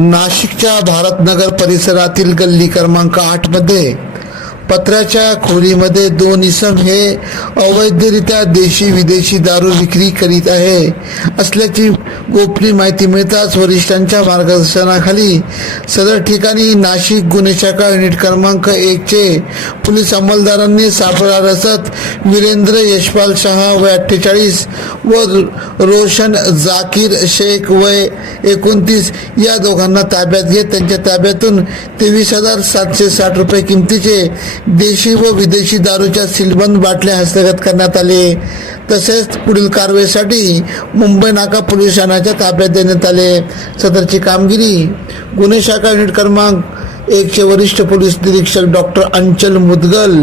नाशिकच्या भारतनगर परिसरातील गल्ली क्रमांक 8 मध्ये पत्र्याच्या खोलीमध्ये 2 इसम हे अवैधरित्या देशी विदेशी दारू विक्री करीत आहे असल्याची गोपनीय माहिती मिळताच वरिष्ठांच्या मार्गदर्शनाखाली सदर ठिकाणी नाशिक गुन्हे शाखा युनिट क्रमांक 1 चे पोलीस अंमलदारांनी सापळा रचत वीरेंद्र यशपाल शहा वय 48 व रोशन जाकीर शेख वय 29 या दोघांना ताब्यात घेत त्यांच्या ताब्यातून 23,760 रुपये किमतीचे देशी व विदेशी दारूच्या सीलबंद बाटल्या हस्तगत करण्यात आले। तसेच पुढील कारवाईसाठी मुंबई नाका पोलीस ठाण्याच्या ताब्यात देण्यात आले। सदरची कामगिरी गुन्हे शाखा युनिट क्रमांक 1 चे वरिष्ठ पोलीस निरीक्षक डॉक्टर अंचल मुदगल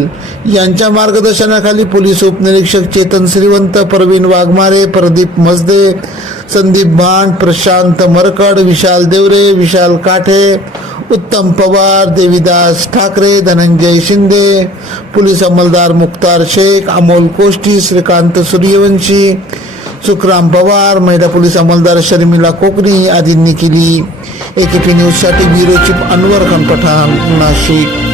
यांच्या मार्गदर्शनाखाली पोलीस उपनिरीक्षक चेतन श्रीवंत, प्रवीण वाघमारे, प्रदीप मजदे, संदीप भांड, प्रशांत मरकड, विशाल देवरे, विशाल काठे, उत्तम पवार, देवीदास ठाकरे, धनंजय शिंदे, पोलीस अंमलदार मुख्तार शेख, अमोल कोष्टी, श्रीकांत सूर्यवंशी, सुखराम पवार, महिला पोलीस अंमलदार शर्मिला कोकणी आदींनी केली। AKP न्यूज साठी ब्युरो चीफ अनवर खान पठाण, नाशिक।